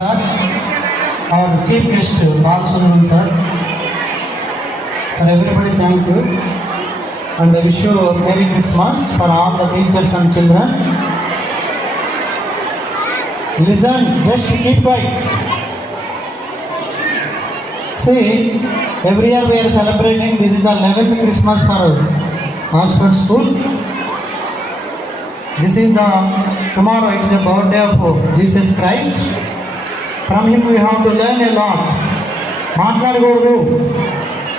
Sir, our chief guest, Paul Solomon sir. For everybody, thank you. And I wish you Merry Christmas for all the teachers and children. Listen, just keep quiet. See, every year we are celebrating. This is the 11th Christmas for Oxford School. This is tomorrow, it's the birthday of Jesus Christ. From him we have to learn a lot మాట్లాడకూడదు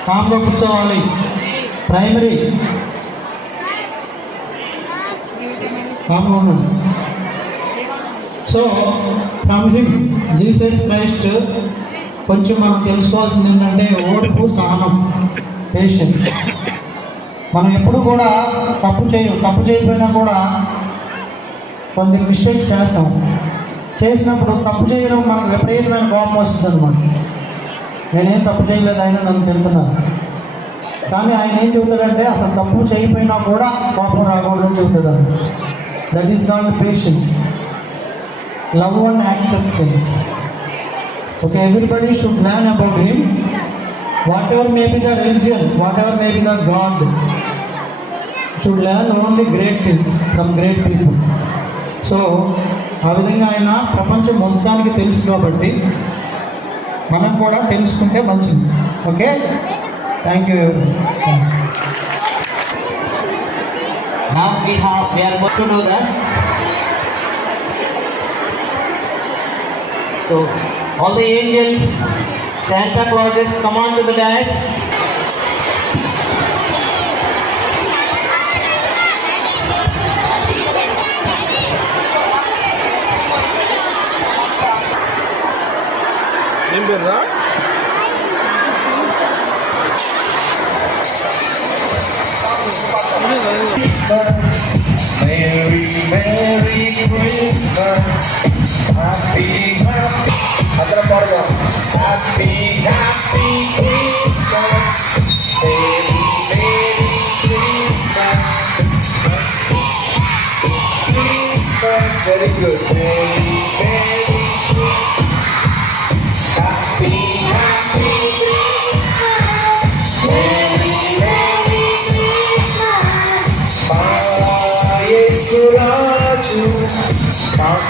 కామ్గా కూర్చోవాలి primary కామ్గా so from him Jesus Christ కొంచెం మనం తెలుసుకోవాల్సింది ఏంటంటే ఓడిపు సహనం patient మనం ఎప్పుడు కూడా తప్పు చేయ తప్పు చేయకపోయినా కూడా కొన్ని మిస్టేక్స్ చేస్తాం చేసినప్పుడు తప్పు చేయడం మనకు విపరీతమైన కోపం వస్తుంది అనమాట నేనేం తప్పు చేయలేదు ఆయన నన్ను తింటున్నాను కానీ ఆయన ఏం చెబుతాడంటే అసలు తప్పు చేయకపోయినా కూడా కోపం రాకూడదని చెబుతాడు that is not patience love and acceptance okay everybody should man about him whatever may be the religion whatever may be the god should learn only great things from great people so ఆ విధంగా ఆయన ప్రపంచం మొత్తానికి తెలుసు కాబట్టి మనం కూడా తెలుసుకుంటే మంచిది okay thank you All the angels, Santa Claus, come on to the dais. ನಿಮ್ಮ ಬೇಡ Merry, Merry Christmas Happy, Happy Antara keluarga Happy, Happy Christmas Merry, Merry Christmas Happy, Happy Christmas Very good, very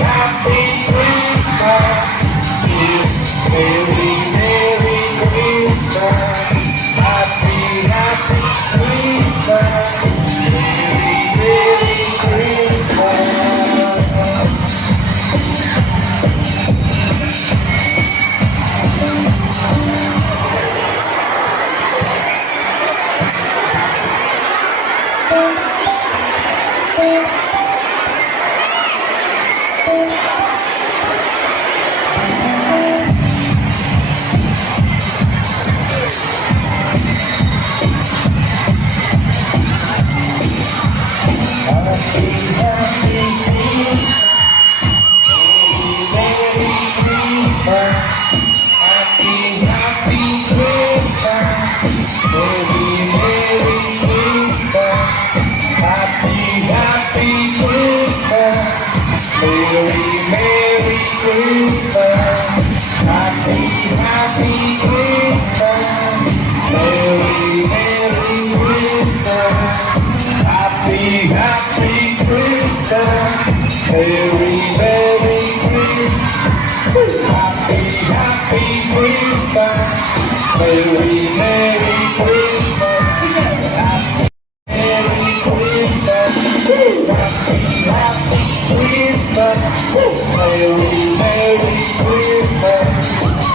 happy. happy, happy Christmas. May Merry, Merry Christmas. Happy, Merry Christmas. Happy, Happy Christmas. May Merry, Merry Christmas.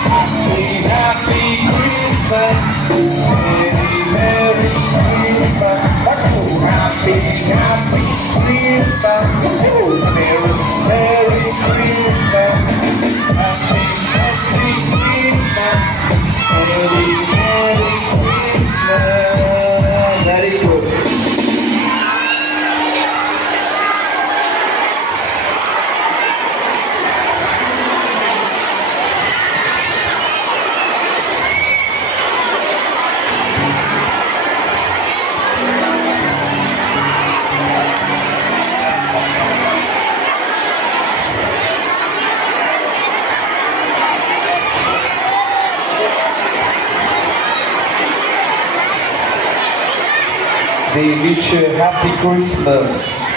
Happy, They wish you a happy Christmas.